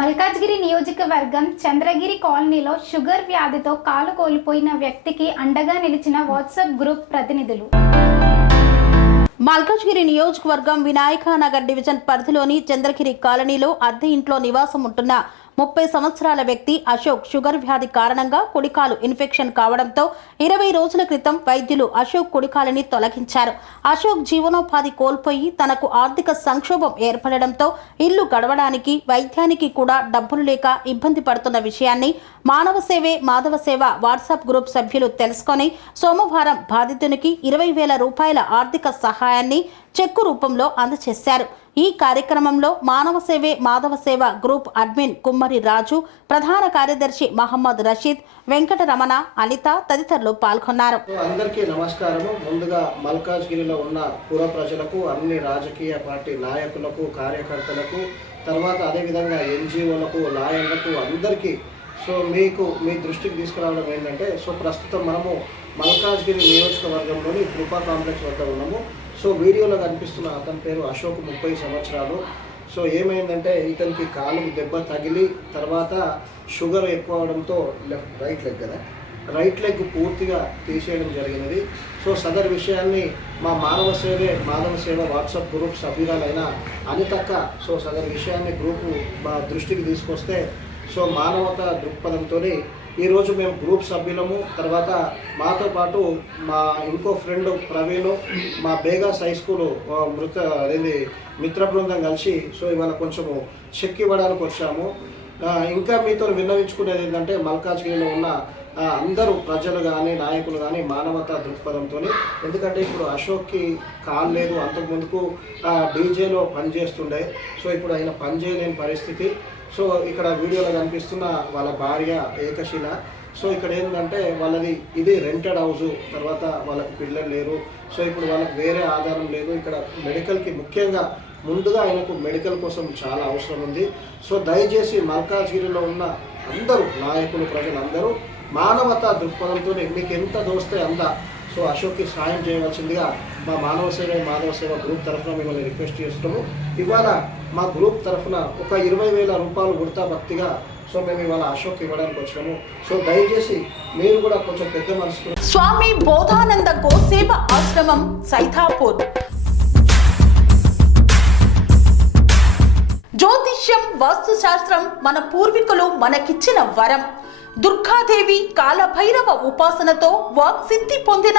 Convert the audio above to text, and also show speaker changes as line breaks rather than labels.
మల్కాజ్గిరి నియోజకవర్గం చంద్రగిరి కాలనీలో షుగర్ వ్యాధితో కాలు కోల్పోయిన వ్యక్తికి అండగా నిలిచిన వాట్సాప్ గ్రూప్ ప్రతినిధులు.
మల్కాజ్గిరి నియోజకవర్గం వినాయక నగర్ డివిజన్ పరిధిలోని చంద్రగిరి కాలనీలో అద్దె ఇంట్లో నివాసం ఉంటున్న ముప్పై సంవత్సరాల వ్యక్తి అశోక్ షుగర్ వ్యాధి కారణంగా కుడికాలు ఇన్ఫెక్షన్ కావడంతో ఇరవై రోజుల క్రితం వైద్యులు అశోక్ కుడికాలని తొలగించారు. అశోక్ జీవనోపాధి కోల్పోయి తనకు ఆర్థిక సంక్షోభం ఏర్పడడంతో ఇల్లు గడవడానికి వైద్యానికి కూడా డబ్బులు లేక ఇబ్బంది పడుతున్న విషయాన్ని మానవ సేవే మాధవ సేవ వాట్సాప్ గ్రూప్ సభ్యులు తెలుసుకొని సోమవారం బాధితునికి ఇరవై వేల రూపాయల ఆర్థిక సహాయాన్ని చెక్కు రూపంలో అందజేశారు. ఈ కార్యక్రమంలో మానవ సేవే మాధవ సేవ గ్రూప్ అడ్మిన్ కుమ్మరి రాజు ప్రధాన కార్యదర్శి మహమ్మద్ రషీద్ వెంకటరమణ అనిత తదితరులు పాల్గొన్నారు.
అందరికీ నమస్కారము. ముందుగా మల్కాజ్గిరిలో ఉన్న పుర ప్రజలకు అన్ని రాజకీయ పార్టీ నాయకులకు కార్యకర్తలకు తర్వాత అదేవిధంగా ఎన్జిఓలకు లాయర్లకు అందరికీ సో మీకు మీ దృష్టికి తీసుకురావడం ఏంటంటే సో ప్రస్తుతం మనము మల్కాజ్గిరి నియోజకవర్గంలోని కృపా కాంప్లెక్స్ వద్ద ఉన్నాము. సో వీడియోలో కనిపిస్తున్న అతని పేరు అశోక్ ముప్పై సంవత్సరాలు. సో ఏమైందంటే ఇతనికి కాలు దెబ్బ తగిలి తర్వాత షుగర్ ఎక్కువ అవడంతో లెఫ్ట్ రైట్ లెగ్ కదా రైట్ లెగ్ పూర్తిగా తీసేయడం జరిగినది. సో సదర్ విషయాన్ని మా మానవ సేవే మానవ సేవ వాట్సాప్ గ్రూప్ సభ్యురాలైన అనితక్క సో సదర్ విషయాన్ని గ్రూపు మా దృష్టికి తీసుకొస్తే సో మానవత దృక్పథంతో ఈరోజు మేము గ్రూప్ సభ్యులము. తర్వాత మాతో పాటు మా ఇంకో ఫ్రెండ్ ప్రవీణ్ మా బేగాస్ హై స్కూల్ మృత అదేంది మిత్ర బృందం కలిసి సో ఇవాళ కొంచెము చెక్ ఇవ్వడానికి వచ్చాము. ఇంకా మీతో విన్నవించుకునేది ఏంటంటే మల్కాజ్గిరిలో ఉన్న అందరూ ప్రజలు కానీ నాయకులు కానీ మానవతా దృక్పథంతో ఎందుకంటే ఇప్పుడు అశోక్కి కాల్ లేదు. అంతకుముందుకు డీజేలో పనిచేస్తుండే. సో ఇప్పుడు ఆయన పనిచేయలేని పరిస్థితి. సో ఇక్కడ వీడియోలో కనిపిస్తున్న వాళ్ళ భార్య ఏకశిల. సో ఇక్కడ ఏంటంటే వాళ్ళది ఇది రెంటెడ్ హౌస్ తర్వాత వాళ్ళకి పిల్లలు లేరు. సో ఇప్పుడు వాళ్ళకి వేరే ఆధారం లేదు. ఇక్కడ మెడికల్కి ముఖ్యంగా ముందుగా ఆయనకు మెడికల్ కోసం చాలా అవసరం ఉంది. సో దయచేసి మల్కాజ్గిరిలో ఉన్న అందరూ నాయకులు ప్రజలందరూ మానవతా దృక్పథంతో మీకు ఎంత దోస్తే అంత. సో అశోక్కి సాయం చేయవలసిందిగా మా మానవ సేవ మానవ సేవ గ్రూప్ తరఫున మిమ్మల్ని రిక్వెస్ట్ చేస్తున్నాము. ఇవాళ మా గ్రూప్ తరఫున ఒక ఇరవై వేల రూపాయలు గుర్తా భక్తిగా సో మేము ఇవాళ అశోక్ ఇవ్వడానికి వచ్చినాము సో దయచేసి మీరు కూడా కొంచెం పెద్ద మనసు
స్వామి బోధానంద గోసేవ ఆశ్రమం సైథాపూర్ జ్యోతిష్యం వాస్తుశాస్త్రం మన పూర్వీకులు మనకిచ్చిన వరం. దుర్గాదేవి కాలభైరవ ఉపాసనతో వాక్సిద్ధి పొందిన